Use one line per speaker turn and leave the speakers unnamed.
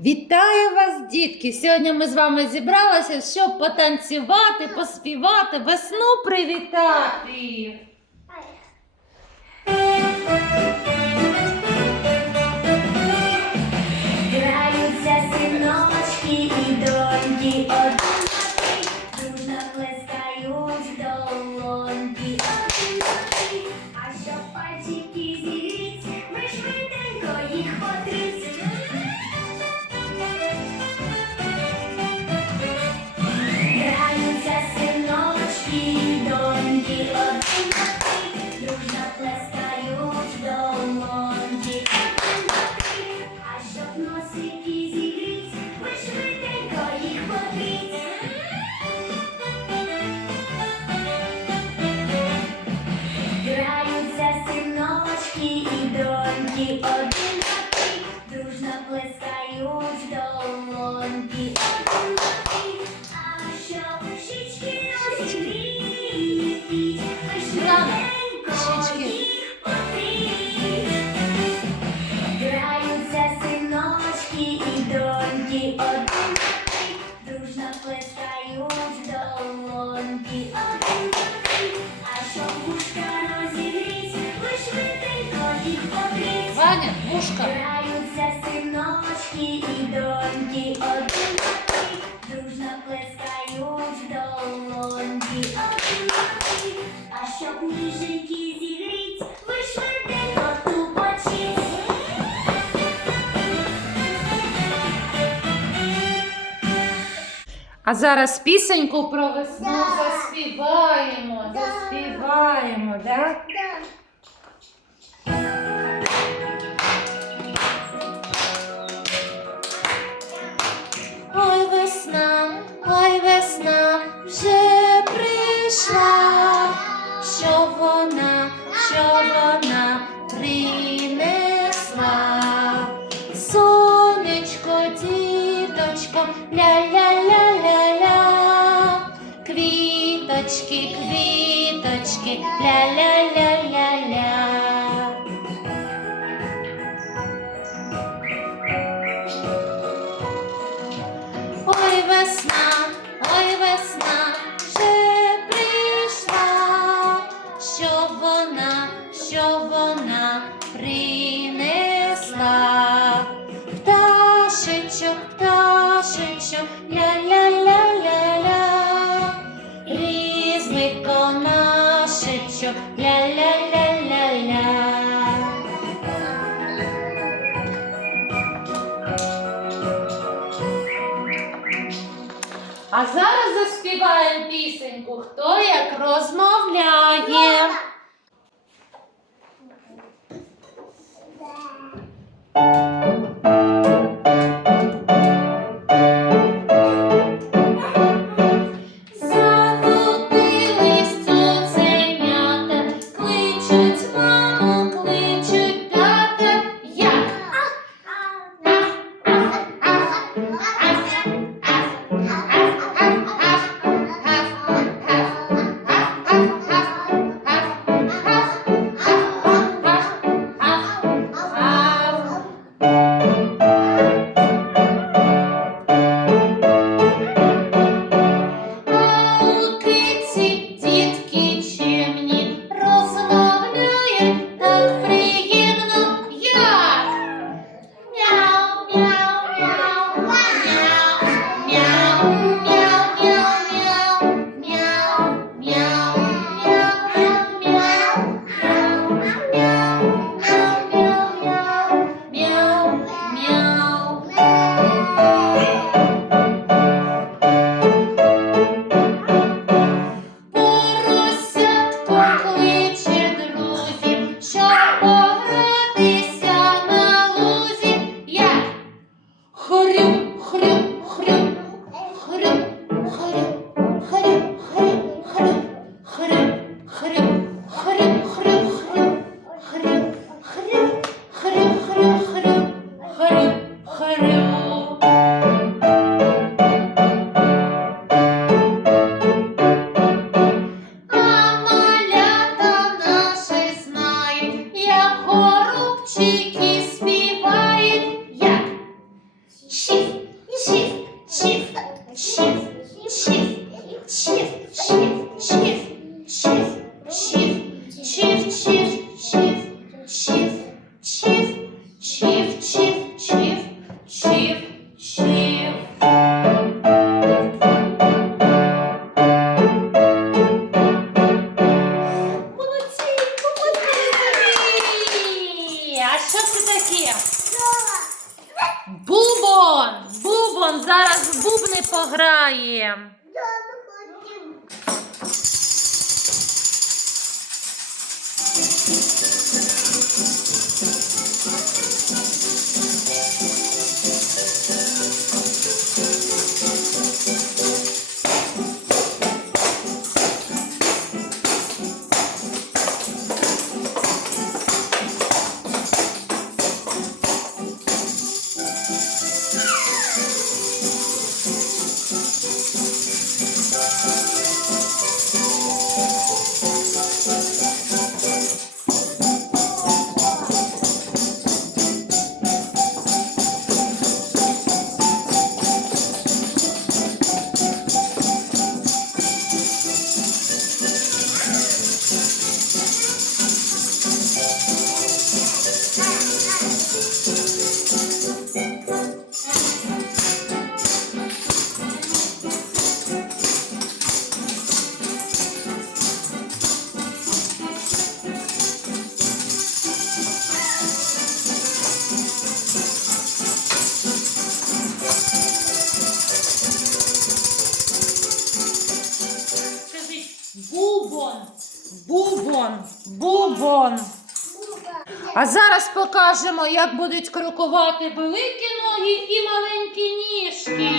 Вітаю вас, дітки! Сьогодні ми з вами зібралися, щоб потанцювати, поспівати, весну привітати.
Один за дружно плескають долоньки один за три, а щоб пушка розігріть, ви швиденько їх подріть.
Ваня, мушка.
Граються синочки доньки один дружно плескають долоньки один за а щоб ніжі
А зараз пісеньку про весну заспіваємо, заспіваємо, так? Да? la la la la la. Oy basma. А зараз заспіваємо пісеньку, хто як розмовляє. Shift, shift, shift, shift, shift, shift, shift, shift, shift, shift, shift, shift, shift, shift. Молодці, молодці! А що це таке? Бубон! Бубон! Зараз в бубни пограємо. Thank you. Бубон, бубон. А зараз покажемо, як будуть крокувати великі ноги і маленькі ніжки.